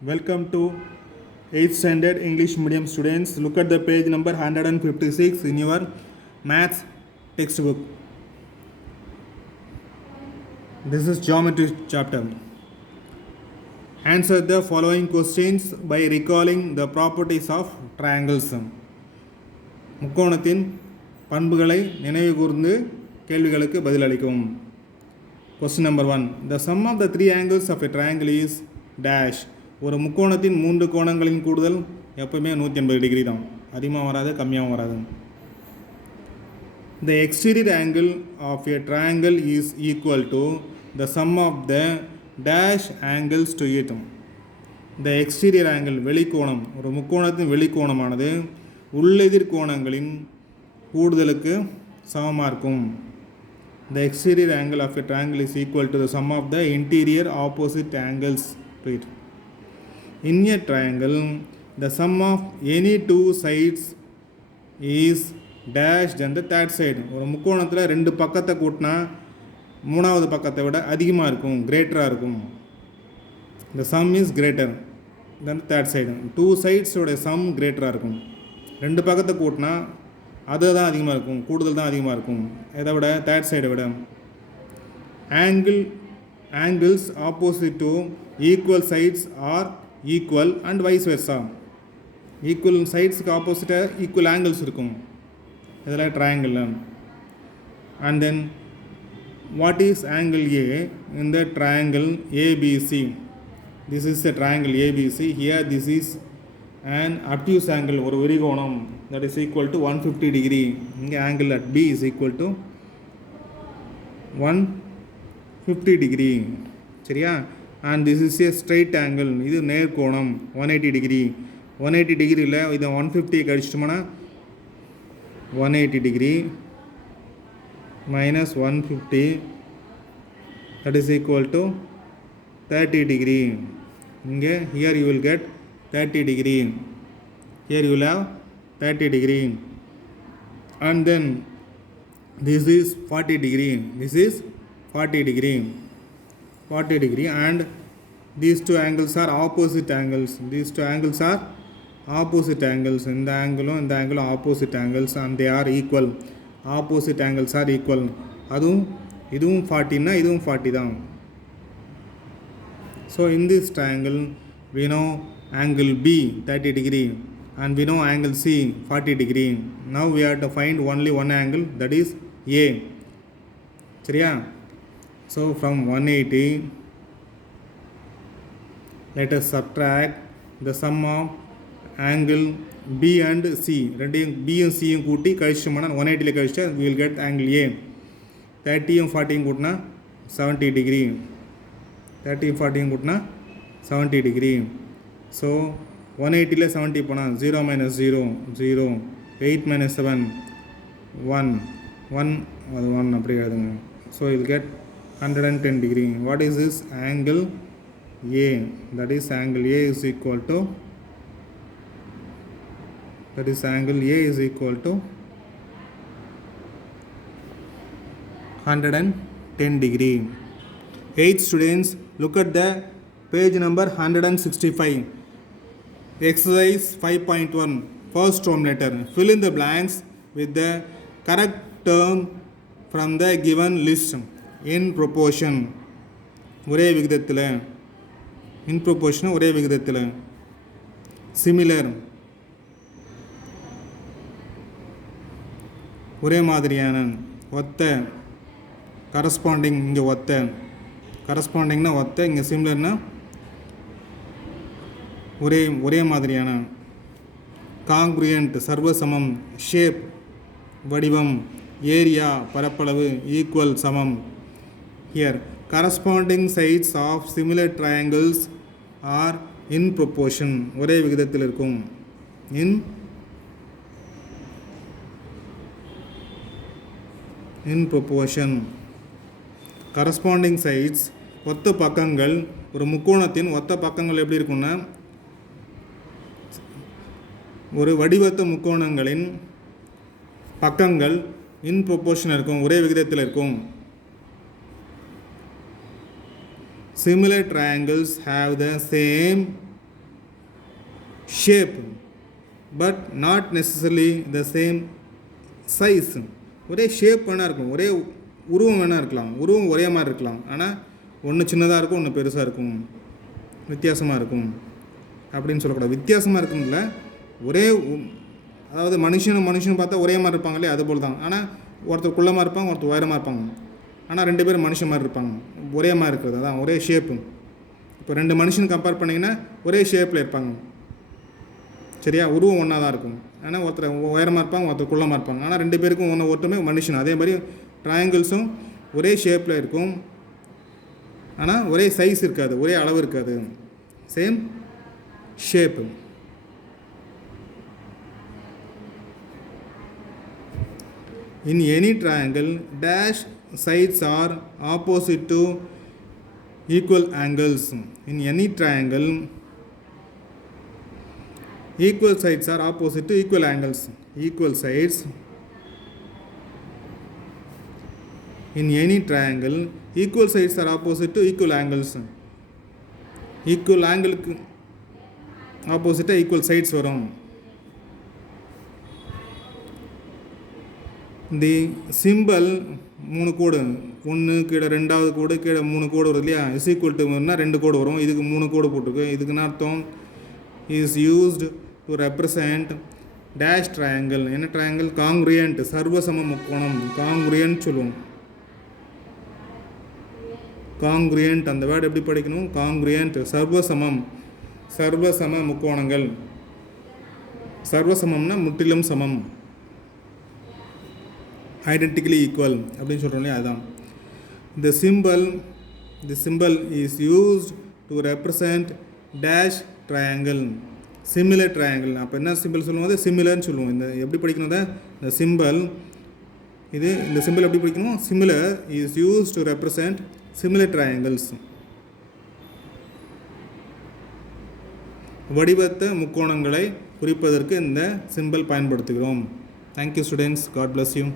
Welcome to 8th standard English medium students. Look at the page number 156 in your maths textbook. This is geometry chapter. Answer the following questions by recalling the properties of triangles. முக்கோணத்தின் பண்புகளை நினைவு கூர்ந்து கேள்விகளுக்கு பதிலளிக்கவும். Question number 1. The sum of the three angles of a triangle is dash. ஒரு முக்கோணத்தின் மூன்று கோணங்களின் கூடுதல் எப்பவுமே 180 டிகிரி தான். அதிகமாக வராது, கம்மியாகவும் வராது. The exterior angle of a triangle is equal to the sum of the dash angles to it. The exterior angle வெளிக்கோணம், ஒரு முக்கோணத்தின் வெளிக்கோணமானது உள்ளெதிர் கோணங்களின் கூடுதலுக்கு சமமாக இருக்கும். The exterior angle of a triangle is equal to the sum of the interior opposite angles to it. In a triangle, the sum of any two sides is dashed on the third side. ஒரு முக்கோணத்தில் ரெண்டு பக்கத்தை கூட்டினா மூணாவது பக்கத்தை விட அதிகமாக இருக்கும், கிரேட்டராக இருக்கும். The sum is greater than the third side. Two sides-ஓட sum கிரேட்டராக இருக்கும். ரெண்டு பக்கத்தை கூட்டினா அதுதான் அதிகமாக இருக்கும், கூடுதல் தான் அதிகமாக இருக்கும். இதை விட தேர்ட் சைடை விட. Angles opposite to equal sides are equal and vice versa. Equal sidesக்கு ஆப்போசிட்டாக ஈக்குவல் ஆங்கிள்ஸ் இருக்கும். இதெல்லாம் triangle. And then what is angle A in the triangle ABC? This is the triangle ABC. Here this is an obtuse angle, ஒரு விரிகோணம், that is equal to 150 degree. இங்கே angle at B is equal to 150 degree. சரியா? and this is a straight angle. இது நேர்கோணம் 180 degree. 180 டிகிரியில் இதை 150 கழிச்சிட்டோம்னா 180 degree minus 150, that is equal to 30 degree. இங்கே here you will get 30 degree. Here you will have 30 degree. And then this is 40 degree. This is 40 degree. 40 degree, and these two angles are opposite angles. These two angles are opposite angles. இந்த ஆங்கிளும் இந்த ஆங்கிளும் opposite angles, and they are equal. Opposite angles are equal. அதுவும் இதுவும் 40னா இதுவும் 40 தான். So in this triangle we know angle B 30 degree and we know angle C 40 degree. Now we have to find only one angle, that is A. சரியா? So from 180 let us subtract the sum of angle B and C. ரெண்டையும் Bயும் Cயும் கூட்டி கழிச்சோம்னா 180ல கழிச்சா we will get angle A. 30யும் 40யும் கூட்டினா 70 degree. 30யும் 40யும் கூட்டினா 70 degree. So 180ல 70 போனால் 0 minus 0 0, 8 minus 7 1 1, அது 1 அப்படி எழுதுங்க. So you will get 110 degree. What is this angle A? That is angle A is equal to, that is angle A is equal to 110 degree. 8 students, look at the page number 165. Exercise 5.1. First term letter. Fill in the blanks with the correct term from the given list. In proportion, ஒரே விகிதத்தில். In proportion, ஒரே விகிதத்தில். Similar, ஒரே மாதிரியான. ஒத்த, corresponding, இங்கே ஒத்த. correspondingனா ஒத்த, இங்கே similarனா ஒரே மாதிரியான. congruent சர்வசமம். shape வடிவம். area பரப்பளவு. equal சமம். Here corresponding sides of similar triangles are in proportion, ஒரே விகிதத்தில் இருக்கும். in proportion. corresponding sides, ஒத்த பக்கங்கள். ஒரு முக்கோணத்தின் ஒத்த பக்கங்கள் எப்படி இருக்கும்னா, ஒரு வடிவத்த முக்கோணங்களின் பக்கங்கள் இன் ப்ரொபோர்ஷன் இருக்கும், ஒரே விகிதத்தில் இருக்கும். Similar triangles have the same shape but not necessarily the same size. ஒரே ஷேப் வேணால் இருக்கும், ஒரே உருவம் வேணால் இருக்கலாம், உருவம் ஒரே மாதிரி இருக்கலாம், ஆனால் ஒன்று சின்னதாக இருக்கும், ஒன்று பெருசாக இருக்கும், வித்தியாசமாக இருக்கும் அப்படின்னு சொல்லக்கூடாது. வித்தியாசமாக இருக்குங்கள ஒரே, அதாவது மனுஷனும் பார்த்தா ஒரே மாதிரி இருப்பாங்களே அதுபோல் தான். ஆனால் ஒருத்தர் குள்ளமாக இருப்பாங்க, ஒருத்தர் உயரமாக இருப்பாங்க, ஆனால் 2 பேரும் மனுஷன் மாதிரி இருப்பாங்க, ஒரே மாதிரி இருக்கிறது அதான் ஒரே ஷேப்பு. இப்போ 2 மனுஷன் கம்பேர் பண்ணிங்கன்னா ஒரே ஷேப்பில் இருப்பாங்க, சரியா? உருவம் ஒன்றா தான் இருக்கும், ஆனால் ஒருத்தர் உயரமாக இருப்பாங்க, ஒருத்தர் குள்ளமாக இருப்பாங்க, ஆனால் 2 பேருக்கும் ஒருத்தருமே மனுஷன். அதே மாதிரி ட்ரையாங்கிள்ஸும் ஒரே ஷேப்பில் இருக்கும், ஆனால் ஒரே சைஸ் இருக்காது, ஒரே அளவு இருக்காது, same shape. In any triangle, dash sides are opposite to equal angles. In any triangle, equal sides are opposite to equal angles. Equal sides in any triangle, equal sides are opposite to equal angles. Equal angle opposite equal sides வரும். தி simple 3 கோடு, 1 கீழே 2வது கோடு கீழே 3 கோடு வருது இல்லையா, is equal டுனா 2 கோடு வரும், இதுக்கு 3 கோடு போட்டிருக்கு. இதுக்குன்னு அர்த்தம் is used to represent dash triangle. என்ன ட்ரையாங்கிள்? காங்க்ரியன்ட், சர்வசம முக்கோணம், காங்க்ரியன்ட் சொல்லுவோம். காங்க்ரியன்ட் அந்த வேர்டு எப்படி படிக்கணும்? காங்க்ரியன்ட், சர்வசமம், சர்வசம முக்கோணங்கள். சர்வசமம்னா முற்றிலும் சமம், ஐடென்டிக்கலி ஈக்குவல் அப்படின்னு சொல்கிறோம் இல்லையா, அதுதான். The symbol is used to represent dash triangle, similar triangle. அப்போ என்ன சிம்பிள் சொல்லுவோம்? அது சிமிலர்னு சொல்லுவோம். இந்த எப்படி படிக்கணும்? இந்த சிம்பிள் இந்த சிம்பிள் எப்படி படிக்கணும்? Similar is used to represent similar triangles. வடிவத்த முக்கோணங்களை குறிப்பதற்கு இந்த சிம்பிள் பயன்படுத்துகிறோம். Thank you students, God bless you.